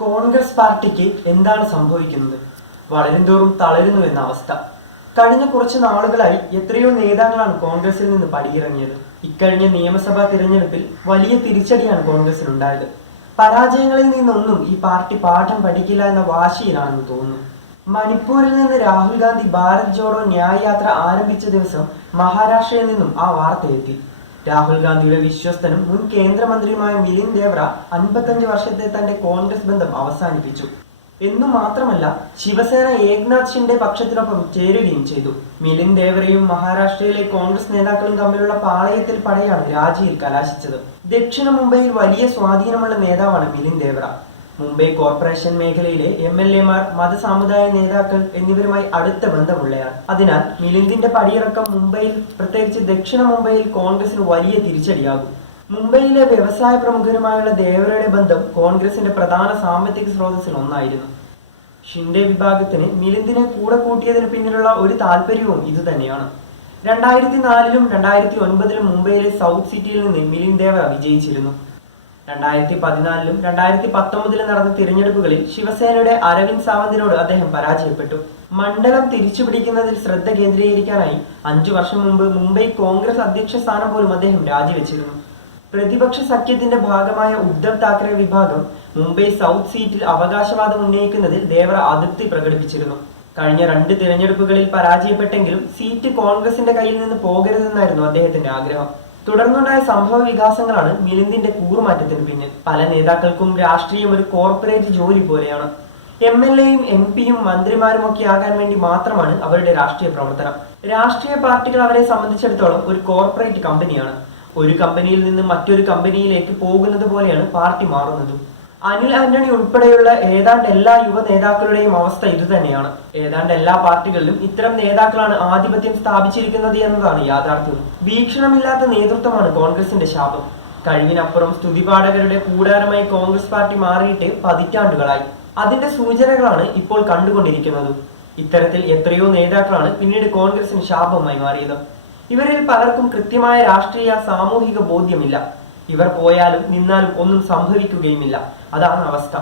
കോൺഗ്രസ് പാർട്ടിക്ക് എന്താണ് സംഭവിക്കുന്നത്? വളരുംതോറും തളരുന്നു എന്ന അവസ്ഥ. കഴിഞ്ഞ കുറച്ച് നാളുകളായി എത്രയോ നേതാക്കളാണ് കോൺഗ്രസിൽ നിന്ന് പടിയിറങ്ങിയത്. ഇക്കഴിഞ്ഞ നിയമസഭാ തിരഞ്ഞെടുപ്പിൽ വലിയ തിരിച്ചടിയാണ് കോൺഗ്രസിനുണ്ടായത്. പരാജയങ്ങളിൽ നിന്നൊന്നും ഈ പാർട്ടി പാഠം പഠിക്കില്ല എന്ന വാശിയിലാണെന്ന് തോന്നുന്നു. മണിപ്പൂരിൽ നിന്ന് രാഹുൽ ഗാന്ധി ഭാരത് ജോഡോ ന്യായ് യാത്ര ആരംഭിച്ച ദിവസം മഹാരാഷ്ട്രയിൽ നിന്നും ആ വാർത്തയെത്തി. രാഹുൽ ഗാന്ധിയുടെ വിശ്വസ്തനും മുൻ കേന്ദ്രമന്ത്രിയുമായ മിലിന്ദ് ദേവ്ര 55 വർഷത്തെ തന്റെ കോൺഗ്രസ് ബന്ധം അവസാനിപ്പിച്ചു എന്നു മാത്രമല്ല, ശിവസേന ഏക്നാഥ് ഷിൻഡെ പക്ഷത്തിനൊപ്പം ചേരുകയും ചെയ്തു. മിലിന്ദ് ദേവ്രയും മഹാരാഷ്ട്രയിലെ കോൺഗ്രസ് നേതാക്കളും തമ്മിലുള്ള പാളയത്തിൽ പടയാണ് രാജിയിൽ കലാശിച്ചത്. ദക്ഷിണ മുംബൈയിൽ വലിയ സ്വാധീനമുള്ള നേതാവാണ് മിലിന്ദ് ദേവ്ര. മുംബൈ കോർപ്പറേഷൻ മേഖലയിലെ MLA-മാർ, മതസാമുദായ നേതാക്കൾ എന്നിവരുമായി അടുത്ത ബന്ധമുള്ളയാൾ. അതിനാൽ മിലിന്ദിന്റെ പടിയിറക്കം മുംബൈയിൽ, പ്രത്യേകിച്ച് ദക്ഷിണ മുംബൈയിൽ കോൺഗ്രസിന് വലിയ തിരിച്ചടിയാകും. മുംബൈയിലെ വ്യവസായ പ്രമുഖരുമായുള്ള ദേവരയുടെ ബന്ധം കോൺഗ്രസിന്റെ പ്രധാന സാമ്പത്തിക സ്രോതസ്സിൽ ഒന്നായിരുന്നു. ഷിൻഡെ വിഭാഗത്തിന് മിലിന്ദിനെ കൂടെ കൂട്ടിയതിന് പിന്നിലുള്ള ഒരു താല്പര്യവും ഇതുതന്നെയാണ്. 2004-ലും 2009-ലും മുംബൈയിലെ സൗത്ത് സിറ്റിയിൽ നിന്ന് മിലിന്ദ് ദേവ്ര വിജയിച്ചിരുന്നു. 2014-ലും 2019-ലും നടന്ന തിരഞ്ഞെടുപ്പുകളിൽ ശിവസേനയുടെ അരവിന്ദ് സാവന്തിനോട് അദ്ദേഹം പരാജയപ്പെട്ടു. മണ്ഡലം തിരിച്ചുപിടിക്കുന്നതിൽ ശ്രദ്ധ കേന്ദ്രീകരിക്കാനായി 5 വർഷം മുമ്പ് മുംബൈ കോൺഗ്രസ് അധ്യക്ഷ സ്ഥാനം പോലും അദ്ദേഹം രാജിവെച്ചിരുന്നു. പ്രതിപക്ഷ സഖ്യത്തിന്റെ ഭാഗമായ ഉദ്ധവ് താക്കറെ വിഭാഗം മുംബൈ സൗത്ത് സീറ്റിൽ അവകാശവാദം ഉന്നയിക്കുന്നതിൽ ദേവ്ര അതൃപ്തി പ്രകടിപ്പിച്ചിരുന്നു. കഴിഞ്ഞ 2 തിരഞ്ഞെടുപ്പുകളിൽ പരാജയപ്പെട്ടെങ്കിലും സീറ്റ് കോൺഗ്രസിന്റെ കയ്യിൽ നിന്ന് പോകരുതെന്നായിരുന്നു അദ്ദേഹത്തിന്റെ ആഗ്രഹം. തുടർന്നുണ്ടായ സംഭവ വികാസങ്ങളാണ് മിലിന്ദിന്റെ കൂറുമാറ്റത്തിന് പിന്നിൽ. പല നേതാക്കൾക്കും രാഷ്ട്രീയം ഒരു കോർപ്പറേറ്റ് ജോലി പോലെയാണ്. MLA-യും MP-യും മന്ത്രിമാരുമൊക്കെ ആകാൻ വേണ്ടി മാത്രമാണ് അവരുടെ രാഷ്ട്രീയ പ്രവർത്തനം. രാഷ്ട്രീയ പാർട്ടികൾ അവരെ സംബന്ധിച്ചിടത്തോളം ഒരു കോർപ്പറേറ്റ് കമ്പനിയാണ്. ഒരു കമ്പനിയിൽ നിന്ന് മറ്റൊരു കമ്പനിയിലേക്ക് പോകുന്നത് പോലെയാണ് പാർട്ടി മാറുന്നതും. അനിൽ ആന്റണി ഉൾപ്പെടെയുള്ള ഏതാണ്ട് എല്ലാ യുവ നേതാക്കളുടെയും അവസ്ഥ ഇതുതന്നെയാണ്. ഏതാണ്ട് എല്ലാ പാർട്ടികളിലും ഇത്തരം നേതാക്കളാണ് ആധിപത്യം സ്ഥാപിച്ചിരിക്കുന്നത് എന്നതാണ് യാഥാർത്ഥ്യം. വീക്ഷണമില്ലാത്ത നേതൃത്വമാണ് കോൺഗ്രസിന്റെ ശാപം. കഴിവിനപ്പുറം സ്തുതിപാഠകരുടെ കൂടാരമായി കോൺഗ്രസ് പാർട്ടി മാറിയിട്ട് പതിറ്റാണ്ടുകളായി. അതിന്റെ സൂചനകളാണ് ഇപ്പോൾ കണ്ടുകൊണ്ടിരിക്കുന്നതും. ഇത്തരത്തിൽ എത്രയോ നേതാക്കളാണ് പിന്നീട് കോൺഗ്രസിന് ശാപമായി മാറിയത്. ഇവരിൽ പലർക്കും കൃത്യമായ രാഷ്ട്രീയ സാമൂഹിക ബോധ്യമില്ല. ഇവർ പോയാലും നിന്നാലും ഒന്നും സംഭവിക്കുകയുമില്ല. അതാണ് അവസ്ഥ.